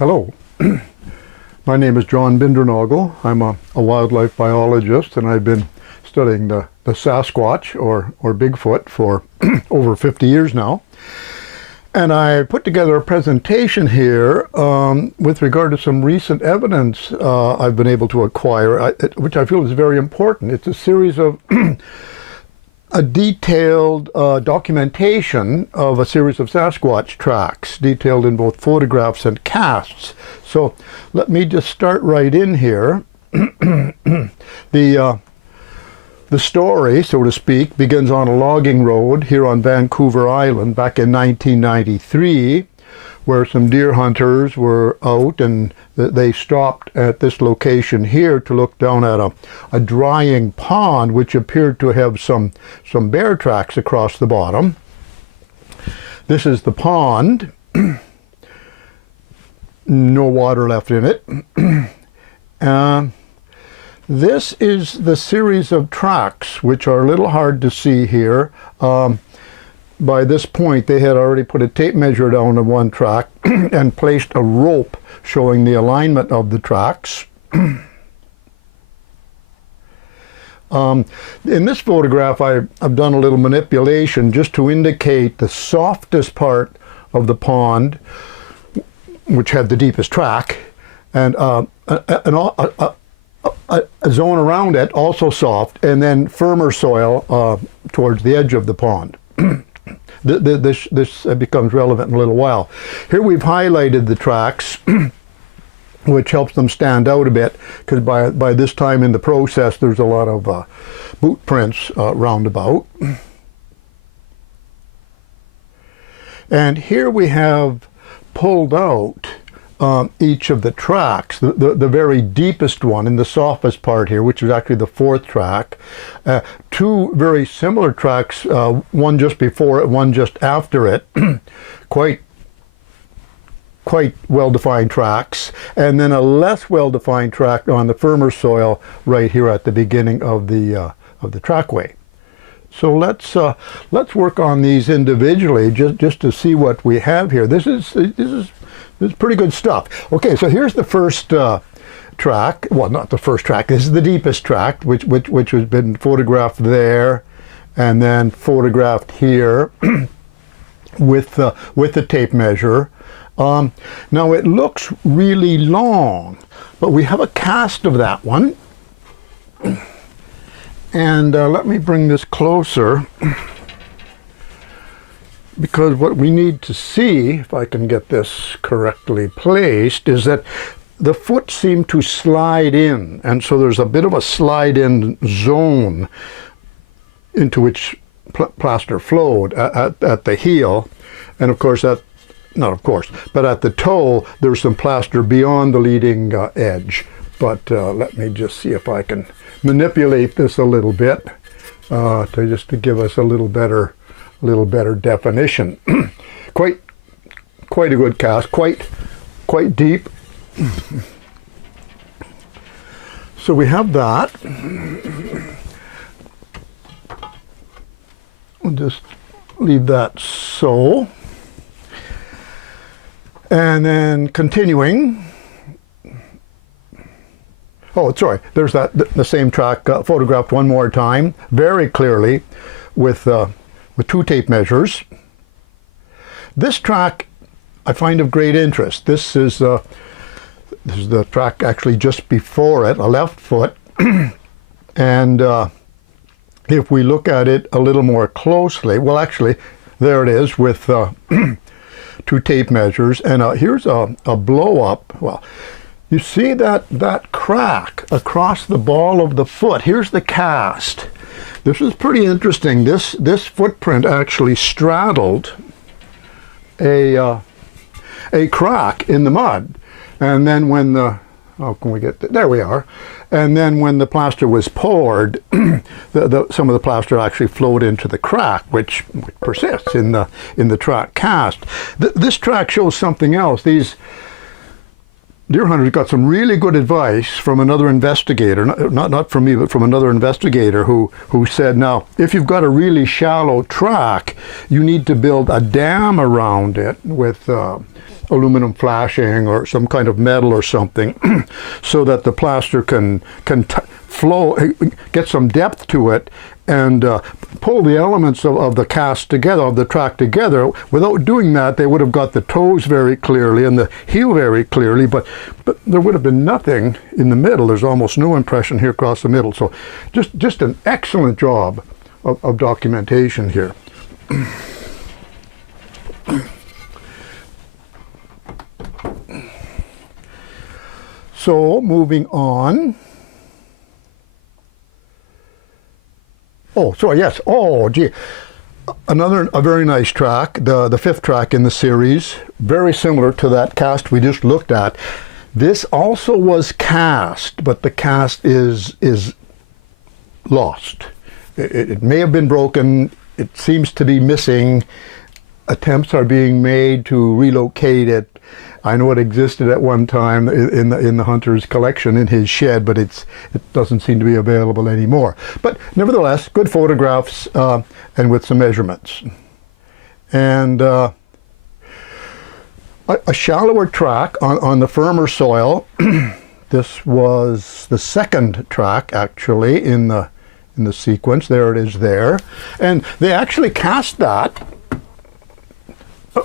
Hello, my name is John Bindernagel. I'm a wildlife biologist, and I've been studying the Sasquatch or Bigfoot for over 50 years now. And I put together a presentation here with regard to some recent evidence I've been able to acquire, which I feel is very important. It's a series of a detailed documentation of a series of Sasquatch tracks, detailed in both photographs and casts. So let me just start right in here. The story, so to speak, begins on a logging road here on Vancouver Island back in 1993, where some deer hunters were out and they stopped at this location here to look down at a drying pond which appeared to have some bear tracks across the bottom. This is the pond. No water left in it. This is the series of tracks, which are a little hard to see here. By this point, they had already put a tape measure down on one track and placed a rope showing the alignment of the tracks. In this photograph, I've done a little manipulation just to indicate the softest part of the pond, which had the deepest track, and a zone around it, also soft, and then firmer soil towards the edge of the pond. This becomes relevant in a little while. Here we've highlighted the tracks, which helps them stand out a bit, because by this time in the process there's a lot of boot prints roundabout. And here we have pulled out each of the tracks, the very deepest one in the softest part here, which is actually the fourth track. Two very similar tracks, one just before it, one just after it, quite well-defined tracks, and then a less well-defined track on the firmer soil right here at the beginning of the trackway. So let's work on these individually just to see what we have here. This is pretty good stuff. Okay, so here's the first track. Well, not the first track. This is the deepest track, which has been photographed there, and then photographed here with the tape measure. Now it looks really long, but we have a cast of that one. And let me bring this closer, because what we need to see, if I can get this correctly placed, is that the foot seemed to slide in, and so there's a bit of a slide-in zone into which plaster flowed at the heel, and of course but at the toe there's some plaster beyond the leading edge. But let me just see if I can manipulate this a little bit to give us a little better definition. quite a good cast, quite deep. So we have that. We'll just leave that so. And then continuing. Oh, sorry, there's the same track photographed one more time, very clearly, with two tape measures. This track I find of great interest. This is the track actually just before it, a left foot. And if we look at it a little more closely, well, actually, there it is with two tape measures. And here's a blow up. Well, you see that crack across the ball of the foot. Here's the cast. This is pretty interesting. This footprint actually straddled a crack in the mud, and then when there we are. And then when the plaster was poured, some of the plaster actually flowed into the crack, which persists in the track cast. This track shows something else. These deer hunters got some really good advice from another investigator, not from me, but from another investigator who said, now, if you've got a really shallow track, you need to build a dam around it with aluminum flashing or some kind of metal or something, so that the plaster can flow, get some depth to it, and pull the elements of the cast together, of the track together. Without doing that, they would have got the toes very clearly and the heel very clearly, but there would have been nothing in the middle. There's almost no impression here across the middle. So just an excellent job of documentation here. So moving on. Oh, sorry, yes. Oh, gee. A very nice track, the fifth track in the series, very similar to that cast we just looked at. This also was cast, but the cast is lost. It may have been broken. It seems to be missing. Attempts are being made to relocate it. I know it existed at one time in the hunter's collection in his shed, but it doesn't seem to be available anymore. But nevertheless, good photographs and with some measurements. And a shallower track on the firmer soil. This was the second track actually in the sequence. There it is there, and they actually cast that.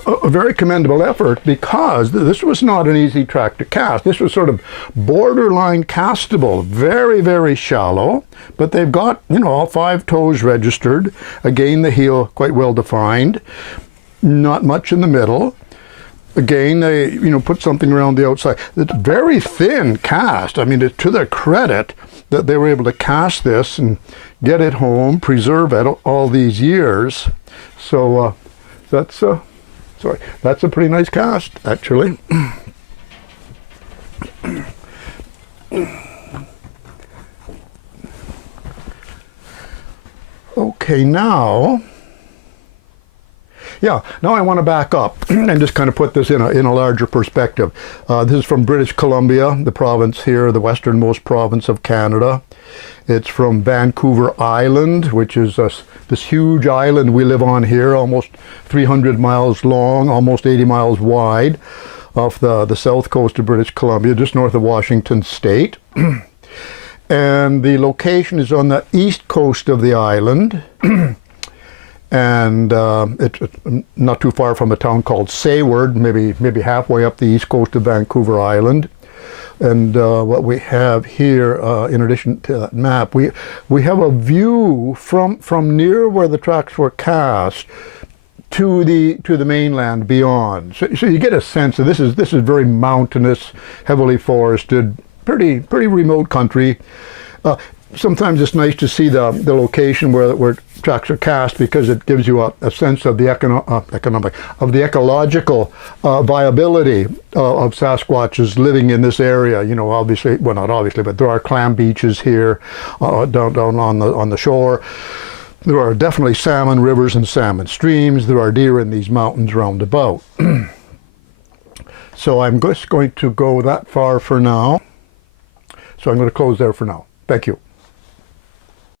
A very commendable effort, because this was not an easy track to cast. This was sort of borderline castable, very, very shallow, but they've got, all 5 toes registered. Again, the heel quite well defined, not much in the middle. Again, they, put something around the outside. It's very thin cast. I mean, it's to their credit that they were able to cast this and get it home, preserve it all these years. So that's a pretty nice cast, actually. Okay, now I want to back up and just kind of put this in a larger perspective. This is from British Columbia, the province here, the westernmost province of Canada. It's from Vancouver Island, which is this huge island we live on here, almost 300 miles long, almost 80 miles wide, off the south coast of British Columbia, just north of Washington State. And the location is on the east coast of the island, and it's not too far from a town called Sayward, maybe halfway up the east coast of Vancouver Island. And what we have here, in addition to that map, we have a view from near where the tracks were cast to the mainland beyond. So you get a sense of this is very mountainous, heavily forested, pretty remote country. Sometimes it's nice to see the location where tracks are cast, because it gives you a sense of the ecological viability of Sasquatches living in this area. Obviously, well, not obviously, but there are clam beaches here down on the shore. There are definitely salmon rivers and salmon streams. There are deer in these mountains round about. So I'm just going to go that far for now. So I'm going to close there for now. Thank you.